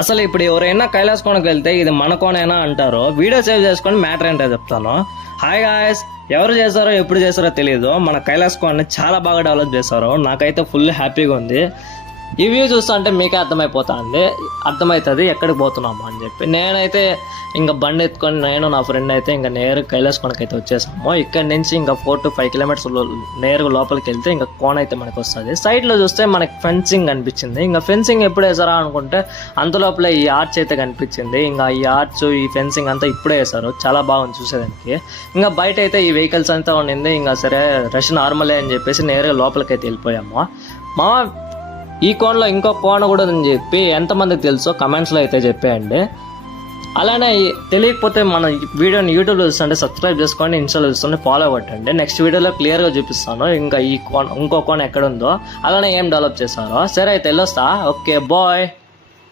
అసలు ఇప్పుడు ఎవరైనా కైలాస్ కోనకి వెళ్తే ఇది మన కోనేనా అంటారు. వీడియో సేవ్ చేసుకొని మ్యాటర్ ఏంటో చెప్తాను. హాయ్ గాయస్, ఎవరు చేశారో ఎప్పుడు చేశారో తెలియదు, మన కైలాస్ కోనని చాలా బాగా డెవలప్ చేశారు. నాకైతే ఫుల్ హ్యాపీగా ఉంది. ఈ వ్యూ చూస్తుంటే మీకే అర్థమవుతుంది ఎక్కడికి పోతున్నాము అని చెప్పి. నేనైతే ఇంకా బండి ఎత్తుకొని నేను నా ఫ్రెండ్ అయితే ఇంకా నేరుగా కైలాస్ కోనకి అయితే వచ్చేసాము. ఇక్కడ నుంచి ఇంకా 4 to 5 kilometers నేరుగా లోపలికి వెళ్తే ఇంకా కోన అయితే మనకు వస్తుంది. సైడ్లో చూస్తే మనకి ఫెన్సింగ్ కనిపించింది. ఇంకా ఫెన్సింగ్ ఎప్పుడు వేసారా అనుకుంటే అంతలోపలే ఈ ఆర్చ్ అయితే కనిపించింది. ఇంకా ఈ ఆర్చ్ ఈ ఫెన్సింగ్ అంతా ఇప్పుడే వేసారు. చాలా బాగుంది చూసేదానికి. ఇంకా బయట అయితే ఈ వెహికల్స్ అంతా ఉండింది. ఇంకా సరే రష్ నార్మలే అని చెప్పేసి నేరుగా లోపలికి అయితే వెళ్ళిపోయాము. మా ఈ కోన్లో ఇంకో కోన కూడా అని చెప్పి ఎంతమందికి తెలుసో కమెంట్స్లో అయితే చెప్పేయండి. అలానే తెలియకపోతే మన వీడియోని యూట్యూబ్లో చూస్తుంటే సబ్స్క్రైబ్ చేసుకోండి, ఇన్స్టాలో చూస్తుంటే ఫాలో కొట్టండి. నెక్స్ట్ వీడియోలో క్లియర్గా చూపిస్తాను ఇంకా ఇంకో కోన ఎక్కడ ఉందో, అలానే ఏం డెవలప్ చేస్తారో. సరే అయితే వెళ్ళొస్తా. Okay bye.